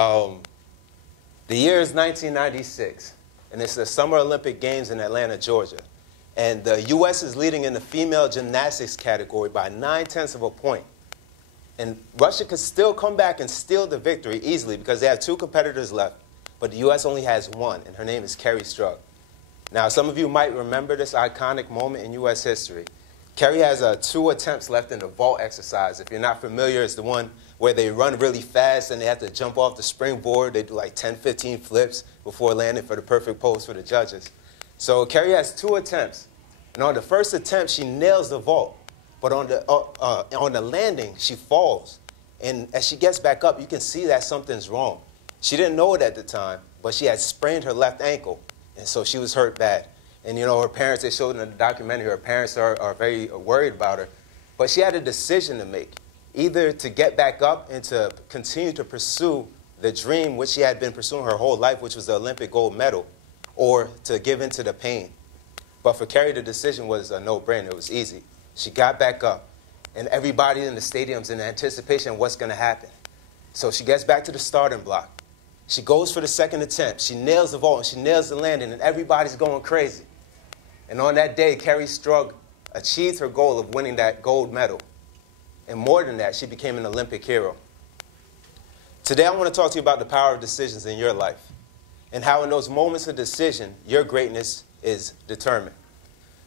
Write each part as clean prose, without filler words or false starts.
The year is 1996, and it's the Summer Olympic Games in Atlanta, Georgia. And the U.S. is leading in the female gymnastics category by 9/10 of a point. And Russia could still come back and steal the victory easily because they have two competitors left. But the U.S. only has one, and her name is Kerri Strug. Now, some of you might remember this iconic moment in U.S. history. Kerri has 2 attempts left in the vault exercise. If you're not familiar, it's the one where they run really fast and they have to jump off the springboard. They do like 10, 15 flips before landing for the perfect pose for the judges. So Kerri has 2 attempts. And on the first attempt, she nails the vault. But on the landing, she falls. And as she gets back up, you can see that something's wrong. She didn't know it at the time, but she had sprained her left ankle. And so she was hurt bad. And, you know, her parents, they showed in the documentary, her parents are very worried about her. But she had a decision to make, either to get back up and to continue to pursue the dream which she had been pursuing her whole life, which was the Olympic gold medal, or to give in to the pain. But for Kerri, the decision was a no-brainer. It was easy. She got back up, and everybody in the stadium's in anticipation of what's going to happen. So she gets back to the starting block. She goes for the second attempt. She nails the vault, and she nails the landing, and everybody's going crazy. And on that day, Kerri Strug achieved her goal of winning that gold medal. And more than that, she became an Olympic hero. Today, I want to talk to you about the power of decisions in your life and how in those moments of decision, your greatness is determined.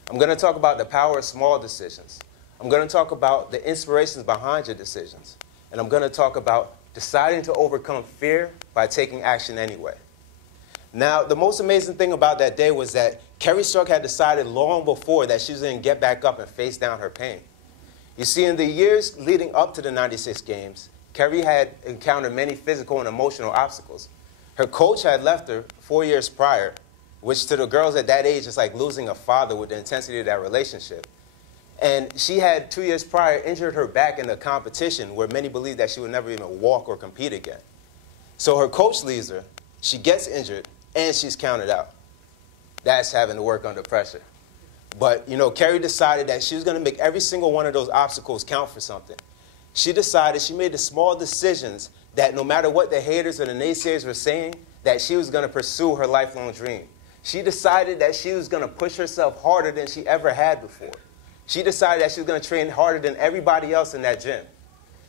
I'm going to talk about the power of small decisions. I'm going to talk about the inspirations behind your decisions. And I'm going to talk about deciding to overcome fear by taking action anyway. Now, the most amazing thing about that day was that Kerri Strug had decided long before that she was going to get back up and face down her pain. You see, in the years leading up to the 96 Games, Kerri had encountered many physical and emotional obstacles. Her coach had left her 4 years prior, which to the girls at that age is like losing a father with the intensity of that relationship. And she had 2 years prior injured her back in a competition where many believed that she would never even walk or compete again. So her coach leaves her, she gets injured, and she's counted out. That's having to work under pressure. But, you know, Kerri decided that she was going to make every single one of those obstacles count for something. She made the small decisions that no matter what the haters or the naysayers were saying, that she was going to pursue her lifelong dream. She decided that she was going to push herself harder than she ever had before. She decided that she was going to train harder than everybody else in that gym.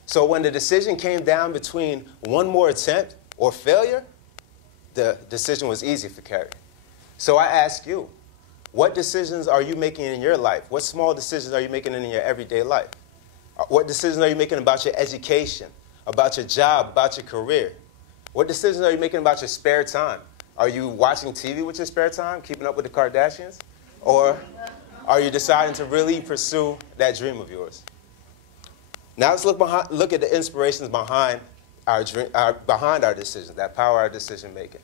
So when the decision came down between one more attempt or failure, the decision was easy for Kerri. So I ask you, what decisions are you making in your life? What small decisions are you making in your everyday life? What decisions are you making about your education, about your job, about your career? What decisions are you making about your spare time? Are you watching TV with your spare time, keeping up with the Kardashians? Or are you deciding to really pursue that dream of yours? Now let's look at the inspirations behind our decisions, that power our decision making.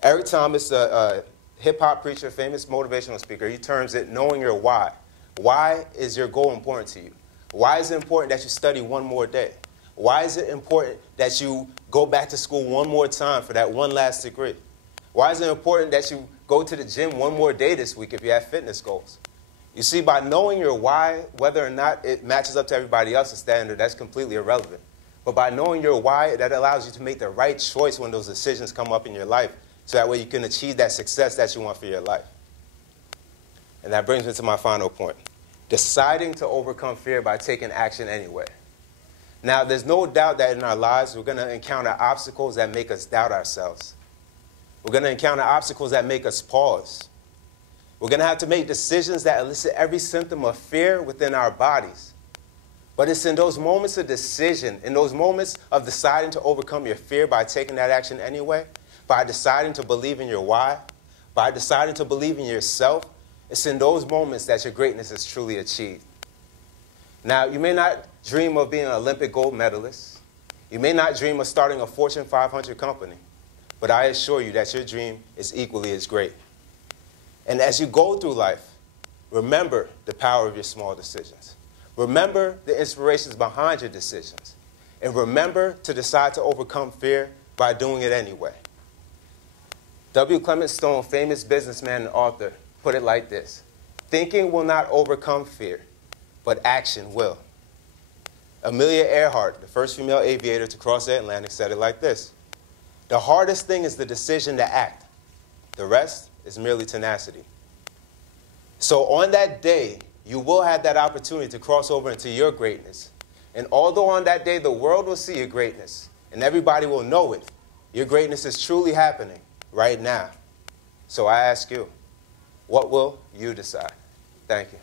Eric Thomas, a hip-hop preacher, famous motivational speaker, he terms it knowing your why. Why is your goal important to you? Why is it important that you study one more day? Why is it important that you go back to school one more time for that one last degree? Why is it important that you go to the gym one more day this week if you have fitness goals? You see, by knowing your why, whether or not it matches up to everybody else's standard, that's completely irrelevant. But by knowing your why, that allows you to make the right choice when those decisions come up in your life, so that way you can achieve that success that you want for your life. And that brings me to my final point. Deciding to overcome fear by taking action anyway. Now, there's no doubt that in our lives, we're going to encounter obstacles that make us doubt ourselves. We're going to encounter obstacles that make us pause. We're going to have to make decisions that elicit every symptom of fear within our bodies. But it's in those moments of decision, in those moments of deciding to overcome your fear by taking that action anyway, by deciding to believe in your why, by deciding to believe in yourself, it's in those moments that your greatness is truly achieved. Now, you may not dream of being an Olympic gold medalist. You may not dream of starting a Fortune 500 company. But I assure you that your dream is equally as great. And as you go through life, remember the power of your small decisions. Remember the inspirations behind your decisions. And remember to decide to overcome fear by doing it anyway. W. Clement Stone, famous businessman and author, put it like this: thinking will not overcome fear, but action will. Amelia Earhart, the first female aviator to cross the Atlantic, said it like this: The hardest thing is the decision to act. The rest is merely tenacity. So on that day, you will have that opportunity to cross over into your greatness. And although on that day the world will see your greatness and everybody will know it, your greatness is truly happening right now. So I ask you, what will you decide? Thank you.